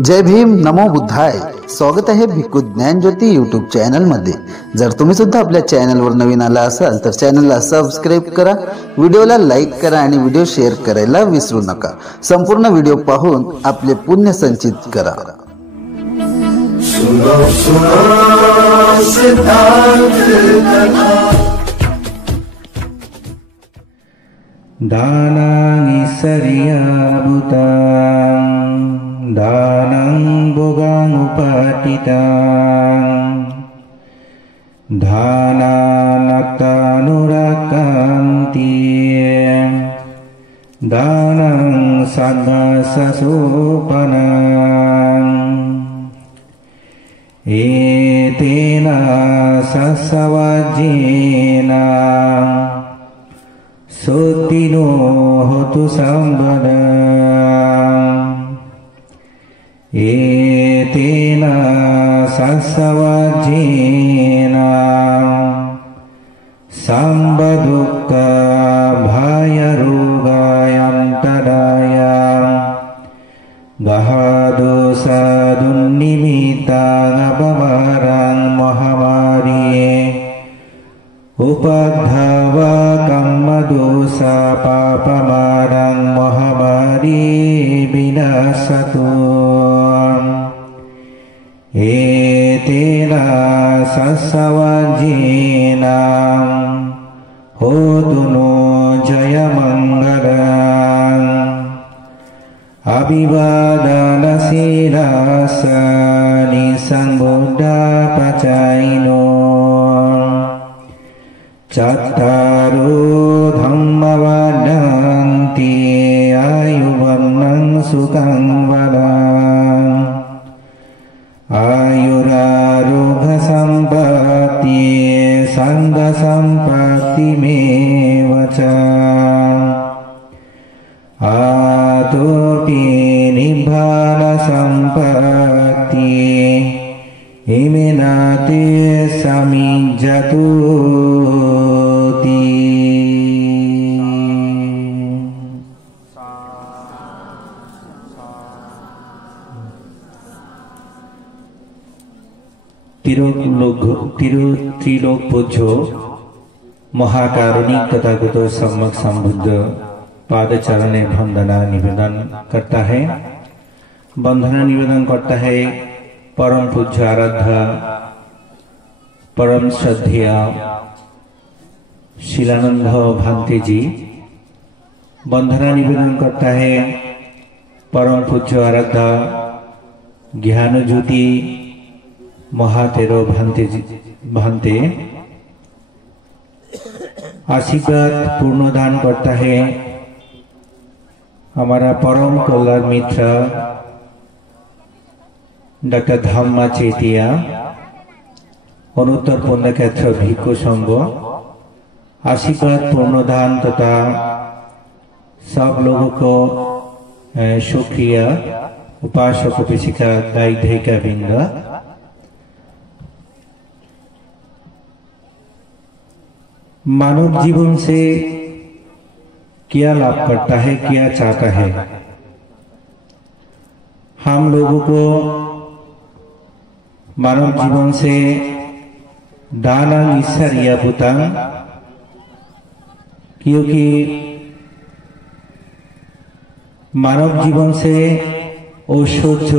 जय भीम, नमो बुद्धाय. स्वागत आहे भिक्खू ज्ञान ज्योती यूट्यूब चॅनल मध्ये. जर तुम्ही सुद्धा आपल्या चॅनलवर नवीन आला असाल तर चॅनलला सबस्क्राइब करा, व्हिडिओला लाईक करा आणि व्हिडिओ शेअर करायला विसरू नका. संपूर्ण व्हिडिओ पाहून आपले पुण्य संचित करा. दानं ईश्वरिया भूतं दानं भोगां उपटितं दानानक्तानुरक्तान्ति दानं सद्गससोपनं एतेन सस्वजेन सोतिनो होतु संवदम् एतेन सस्वजेन संवदुक्क भयरोगायन्तराय गहदोषदुन्निमित्तागपवरं महामार्ये उपद्धव कम्मदोष पापमारं महामारी विनश्यतु एतेन सस्वजेन होतु नो जयमङ्गलम् अभिवादनशीलस निसम्बुद्धपचायिनो चत्तारो धम्मवदन्ति आयुर्वर्णं सुखं वरम् आयुरारोग्यसम्पत्ति सङ्गसम्पत्तिमेव च आतोऽपि निब्बालसम्पत्ति इमिनाति समिज्जतु त्रिलोक पूज्य महाकारुणिक तथागत सम्यक संबुद्ध पादचरण वंदना निवेदन करता है। वंदना निवेदन करता है परम पूज्य आराध्य परम श्रद्धेय शीलानंद भांते जी। वंदना निवेदन करता है परम पूज्य आराध्य ज्ञान ज्योति महातेरो भांते। आशीर्वाद पूर्ण दान करता है हमारा परम कल्याण मित्र डॉक्टर धम्मा चेतिया अनुत्तर पुण्यक्षेत्र भिक्खु संघ। आशीर्वाद पूर्ण दान तथा सब लोगों को शुक्रिया। उपासक उपासिका दाई धिका बिंद। मानव जीवन से क्या लाभ करता है, क्या चाहता है? हम लोगों को मानव जीवन से दानं ईश्वरिया भूतं, क्योंकि मानव जीवन से ऐश्वर्य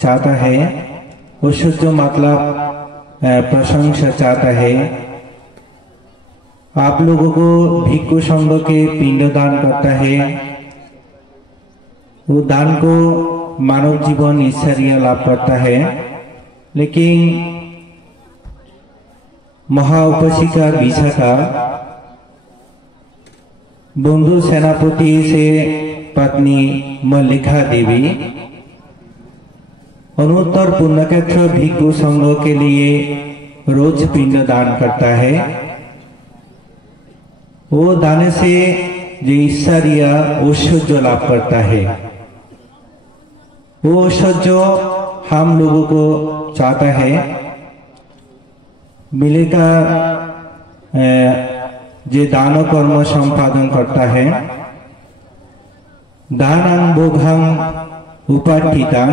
चाहता है। ऐश्वर्य मतलब प्रशंसा चाहता है। आप लोगों को भिक्खु संघ के पिंड दान करता है। वो दान को मानव जीवन ईश्वरीय लाभ करता है। लेकिन महा उपासिका विशाखा बंधु सेनापति से पत्नी मल्लिका देवी अनुत्तर पुण्यक्षेत्र भिक्खु संघ के लिए रोज पिंड दान करता है। वो दान से जो ईश्वरीय ऐश्वर्य लाभ करता है, वो ऐश्वर्य हम लोगों को चाहता है। मिलेगा जे दान कर्म संपादन करता है, दानं भोगं उपाठिता,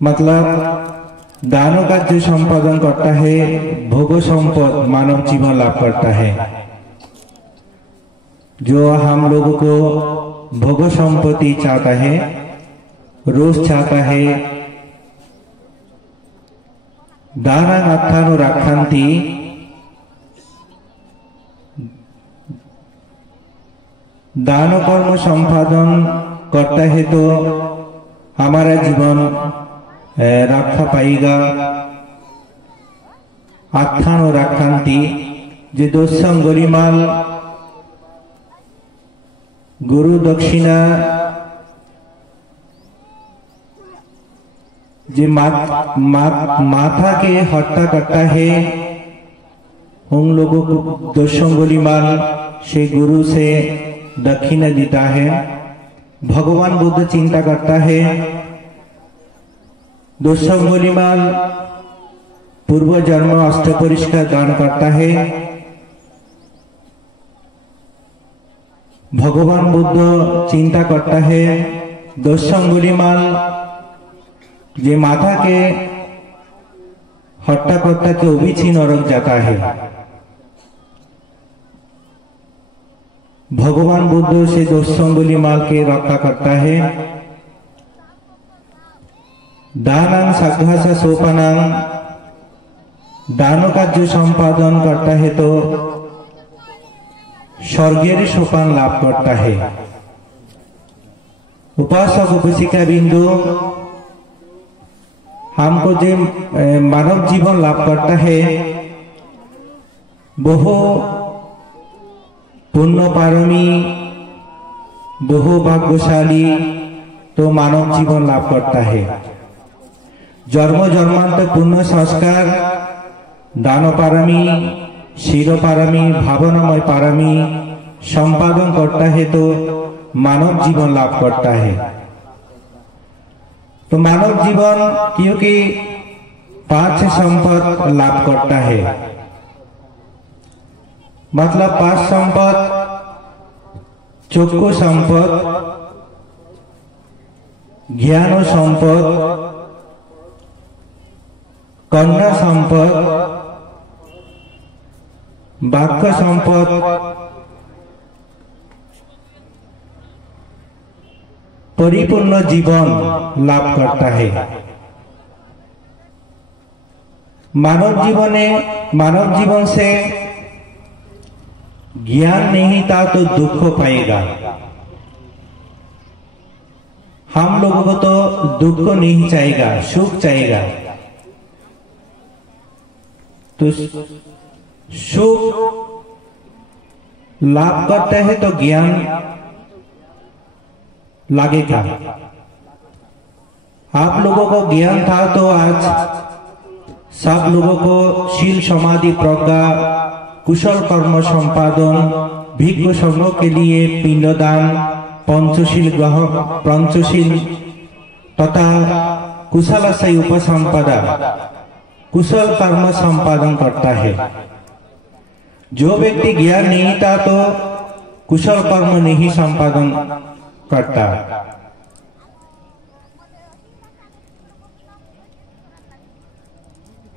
मतलब दानों का जो संपादन करता है भोग संपद मानव जीवन लाभ करता है। जो हम लोगों को भोग संपत्ति चाहता है, रोज चाहता है, दानं अर्थानु रक्षन्ति, दान कर्म संपादन करता है तो हमारा जीवन रक्षा पाएगा। आख्यान रक्षन्ति, जे दोषं गोलिमाल गुरु दक्षिणा, जे माथा के हत्या करता है उन लोगों को दोषं गोलिमाल से गुरु से दक्षिणा देता है। भगवान बुद्ध चिंता करता है, दोषं गोलिमाल पूर्व जन्म अष्टपरिश का दान करता है। भगवान बुद्ध चिंता करता है, दोषं गोलिमाल जे माथा के हत्या करता के उबीची नरक जाता है। भगवान बुद्ध से दोषं गोलिमाल के रक्षा करता है। दानं सघ्घास सोपानं, दानों का जो संपादन करता है तो स्वर्गीय सोपान लाभ करता है। उपासक उपासिका बिंदु, हमको जो मानव जीवन लाभ करता है बहु पुण्य पारमी, बहु भाग्यशाली तो मानव जीवन लाभ करता है। जन्म जन्मांतर पुण्य संस्कार, दान पारमी, शील पारमी, भावनामय पारमी संपादन करता है तो मानव जीवन लाभ करता है। तो मानव जीवन क्योंकि 5 संपद लाभ करता है, मतलब 5 संपद, चक्षु संपद, ज्ञान संपद, कन्या संपद, वाक्य संपद, परिपूर्ण जीवन लाभ करता है। मानव जीवन से ज्ञान नहीं था तो दुख पाएगा। हम लोगों को तो दुख नहीं चाहिएगा, सुख चाहिएगा। तो सुख लाभ करता है तो ज्ञान लगेगा। आप लोगों को ज्ञान था तो आज सब लोगों को शील समाधि प्रज्ञा कुशल कर्म संपादन भिक्खु संघ के लिए पिंडदान पंचशील ग्रहण पंचशील तथा कुशलाशय उपसंपदा कुशल कर्म संपादन करता है। जो व्यक्ति ज्ञान नहीं था तो कुशल कर्म नहीं संपादन करता।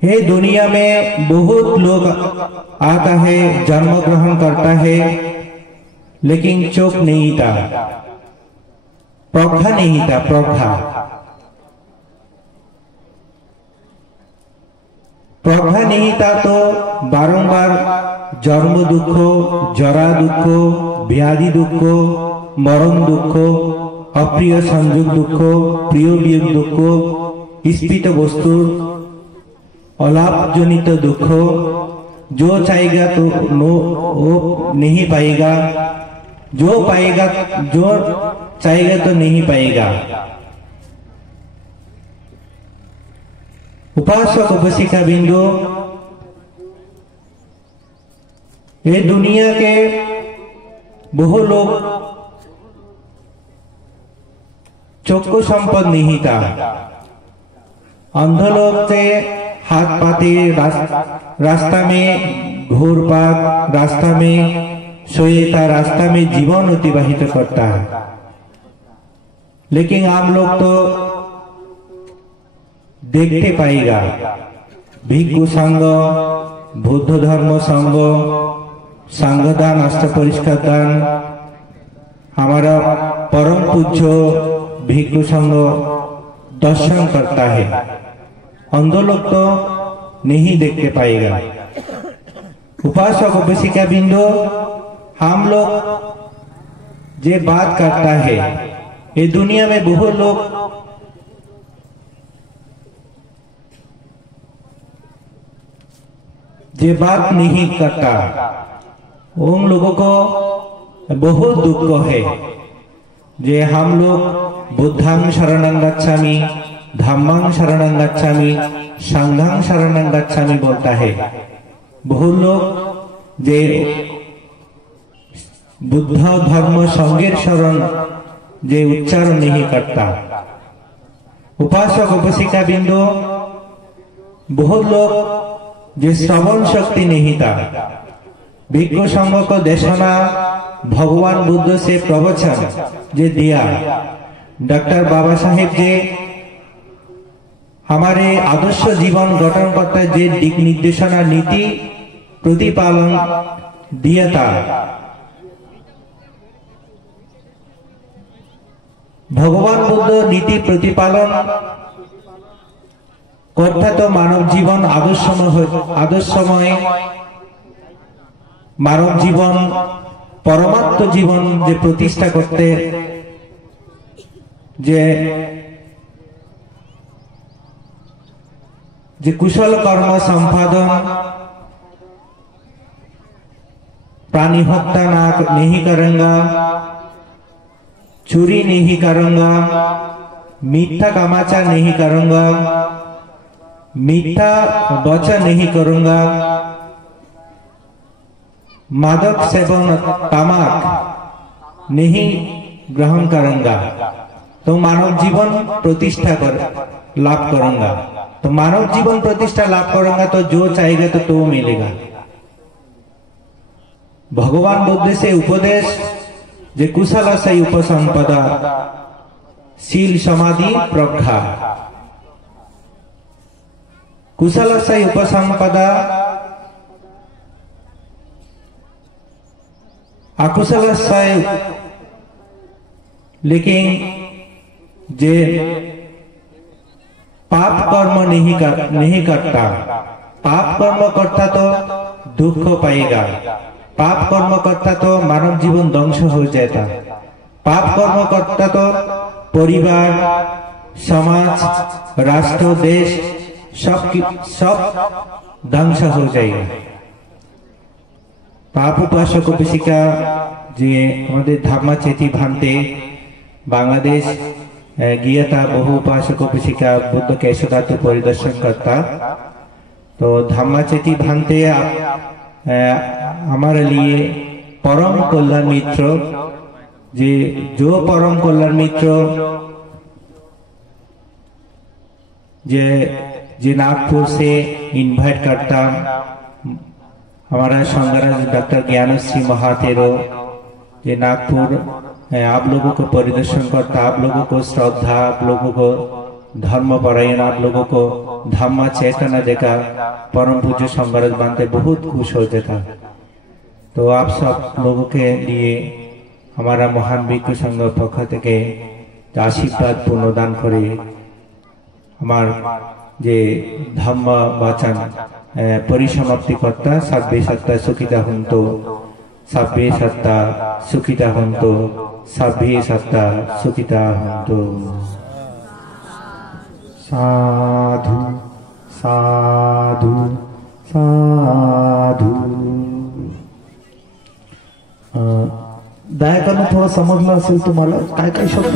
ये दुनिया में बहुत लोग आता है, जन्म ग्रहण करता है, लेकिन चोक नहीं था, प्रज्ञा नहीं था। प्रज्ञा नहीं था तो बारंबार जन्म दुख, जरा दुख, व्याधि दुख, मरण दुख, अप्रिय संयोग दुख, प्रिय वियोग दुख, स्फीत वस्तु अलाप जनित दुख, जो चाहेगा तो वो नहीं पाएगा, जो पाएगा जो चाहेगा तो नहीं पाएगा। उपासक उपासिका बिंदु, ये दुनिया के बहुत लोग चक्षु संपद नहीं था। अंध लोग थे, हाथ पाते रास्ता में घूरपाक रास्ता में सोएता, रास्ता में जीवन अतिबाहित करता है। लेकिन हम लोग तो देखते पाएगा भिक्षु संघ, बुद्ध धर्म संघ, संघदान, अष्ट परिष्कार दान, हमारा परम पूज्य भिक्षु संघ दर्शन करता है। अंध लोग तो नहीं देखते पाएगा। उपासक उपासिका बिंदु, हम लोग जे बात करता है, ये दुनिया में बहुत लोग जे बात नहीं करता, उन लोगों को बहुत दुख है। जे हम लोग बुद्धां शरणं गच्छामि, धम्मां शरणं गच्छामि, संघां शरणं गच्छामि बोलता है। बहुत लोग जे बुद्ध धर्म संघेर शरण जे उच्चारण नहीं करता। उपासक उपासिका बिंदु, बहुत लोग जे श्रवण शक्ति नहीं था। भिक्षु संघ को देशना भगवान बुद्ध से प्रवचन जे दिया, डॉक्टर बाबा साहेब जे हमारे आदर्श जीवन गठन करता जे दिक निर्देशना नीति प्रतिपालन दिया था। भगवान बुद्ध नीति प्रतिपालन करता तो मानव जीवन आदर्शमय मानव जीवन परमात्म जीवन जे प्रतिष्ठा करते जे कुशल कर्म संपादन, प्राणी हत्या नहीं करूंगा, चोरी नहीं करूंगा, मीठा कामाचार नहीं करूंगा, मीठा वचन नहीं करूंगा, मादक सेवन तमाक नहीं ग्रहण करूंगा, तो मानव जीवन प्रतिष्ठा लाभ करूंगा। तो मानव जीवन प्रतिष्ठा लाभ करूंगा तो जो चाहेगा तो मिलेगा। भगवान बुद्ध से उपदेश जे कुशल से उपसंपदा, शील समाधि प्रज्ञा, कुशल से उपसंपदा, अकुशल से, लेकिन जे पाप कर्म नहीं करता, पाप कर्म करता तो दुख पाएगा, पाप कर्म करता तो मानव जीवन ध्वंस हो जाता, पाप कर्म करता तो परिवार, समाज, राष्ट्र, देश सब ध्वंस हो जाएगा। पाप उपासक उपासिका जे हमारे धर्मा चेती भांते बांग्लादेश गया था, बहु उपासक उपासिका बुद्ध कैशोदात परिदर्शन करता। तो धम्मा चेती भांते हमारे लिए परम कल्याण मित्र, जो परम कल्याण मित्र जे नागपुर से इनवाइट करता, हमारा संघराज डॉक्टर ज्ञानश्री महातेरो जे नागपुर आप लोगों को परिदर्शन करता, आप लोगों को श्रद्धा, आप लोगों को धर्म परायण, आप लोगों को धम्मा चेतना देखा, परम पूज्य संघराज बनते बहुत खुश हो जाता। तो आप सब लोगों के लिए हमारा महान भिक्षु संघ पक्ष থেকে आशीर्वाद पुनर्दान करे हमार जे धम्म वचन परिसमाप्ति करता। सर्वे सत्ता सुखिता हन्तु, सर्वे सत्ता सुखिता हन्तु, सर्वे सत्ता सुखिता हन्तु। साधु साधु साधु। दया करून थोडं समजलं असेल तुम्हाला काय काय शब्द।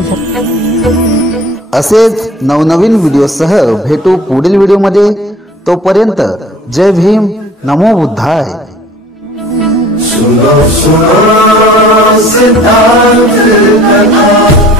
असेच नवनवीन व्हिडिओसह भेटू पुढील व्हिडिओमध्ये। तोपर्यंत जय भीम, नमो बुद्धाय। सुनो सुनो सिद्धांत कथा।